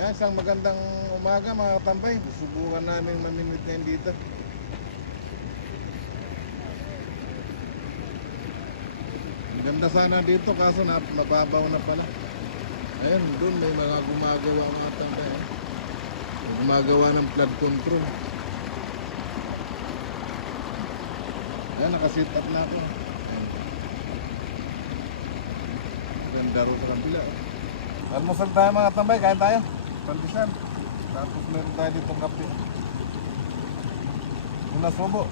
Ayan, isang magandang umaga mga katambay. Subukan namin maminute ngayon dito. Ang ganda sana dito kaso mababaw na pala. Ayun, doon may mga gumagawa mga katambay. Gumagawa ng flood control. Ayan, nakasit up na ako. Ayan. Ganda ro sa kabila. Almusal tayo mga katambay, kain tayo. Pandesal. Tapos meron tayo dito kape. Una sobo.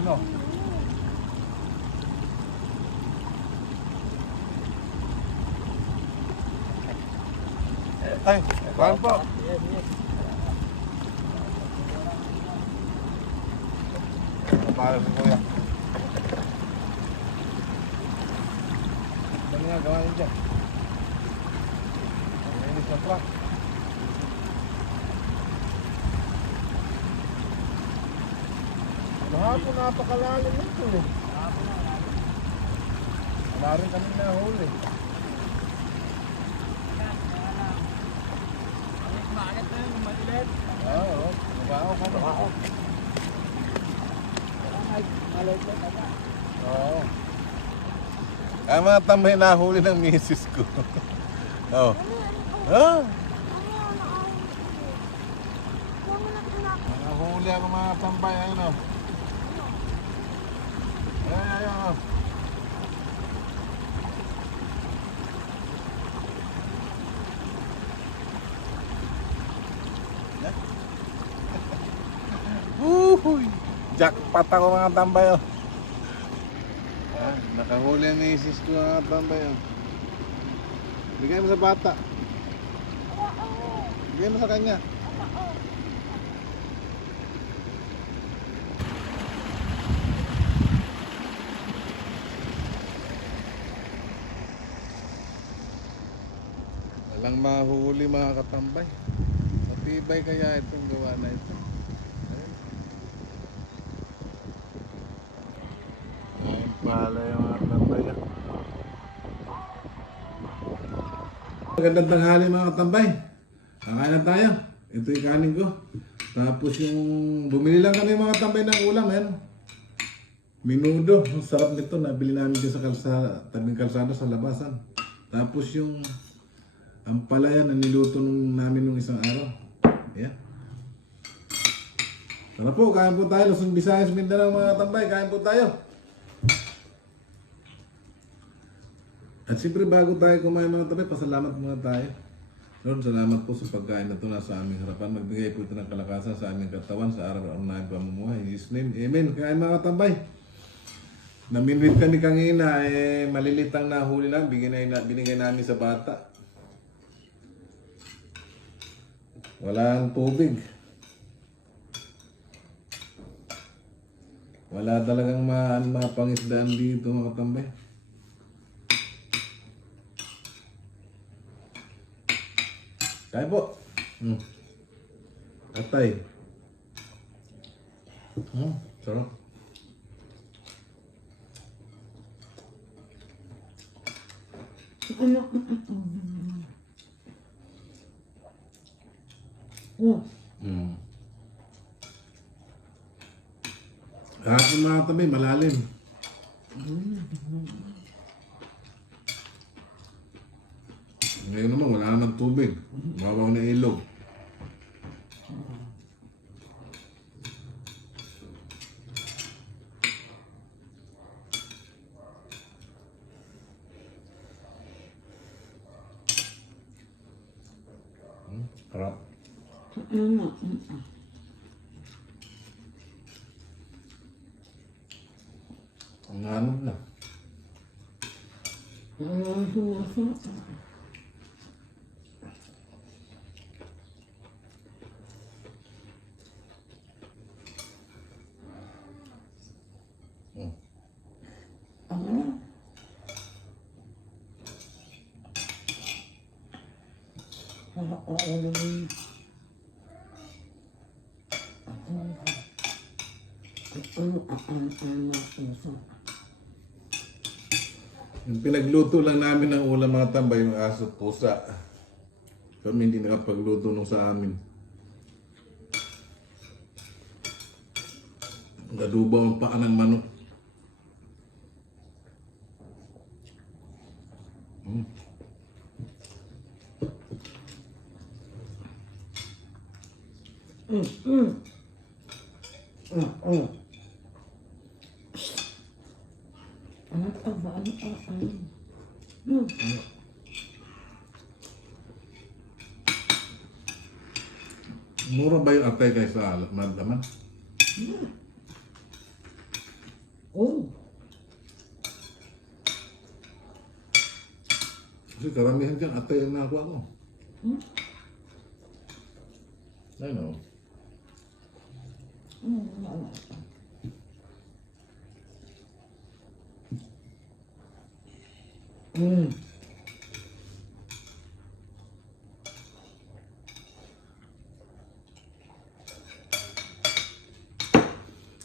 Ano? Ay, kain po. Para si Kuya. Ano nga gawa niyo dyan? Ang inis na truck. Kahapon napakalalim nito eh. Wala rin kami nahuli. Bakit na yung malilit? Oo, mabaho ka na. Malilit na ba? Oo. Ang mga tambay nahuli ng misis ko. Oo. Ah, nahuli ako mga tambay. Ayun o. Ayun o. Uhuy! Jackpot ako mga tambay oh. Ah, nakahuli ang misis ko mga tambay oh. Bigay mo sa bata. Bigay mo sa kanya. Walang mahuli mga katambay. Matibay kaya itong gawa na ito. Ayun pala yung mga katambay. Magandang tanghali mga katambay. Kakain na tayo. Ito yung kanin ko. Tapos yung bumili lang kami mga katambay ng ulam. Ayan. Minudo. Ang sarap nito. Nabili namin din sa kalsada, tabing kalsada sa labasan. Tapos yung ampalaya na niluto namin nung isang araw. Ayan. Tara po, kain po tayo. Luzon, Visayas, Mindanao mga katambay. Kain po tayo. At siyempre bago tayo kumain mga tabi, pasalamat muna tayo. Lord, salamat po sa pagkain na ito nasa aming harapan. Magbigay po ito ng kalakasan sa aming katawan sa araw-araw na pamumuhay. In Jesus' name, Amen. Kain mga tambay. Naminwit kami kanina, malilit ang nahuli lang. Binigay namin sa bata. Walang tubig. Wala talagang mapangisdaan dito mga tambay. Kaya po. Atay. Sarap. Kahit yung mga tabi, malalim. Ngayon naman, wala naman tubig. Mabaw na ilog. Harap. Ang ano na. Yung pinagluto lang namin ng ulam mga tambay, yung aso at pusa. Kami hindi nakapagluto nung sa amin. Gadubaw ang paa ng manok. Mura ba yung atay kaysa madlaman? Kasi karamihan dyan atay ang nakuha ko. I know.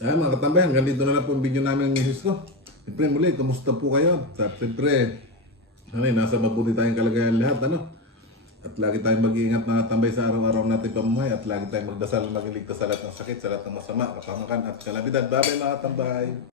Ayan mga katambay, hanggang dito na lang po ang video namin ng misis ko. Siyempre muli, kumusta po kayo? At siyempre, nasa mabuti tayong kalagayan lahat, At lagi tayong mag-iingat mga tambay sa araw-araw natin pamuhay at lagi tayong magdasal maging ligtas sa lahat ng sakit, sa lahat ng masama, kapamakan at kalabidad. Bye-bye mga tambay!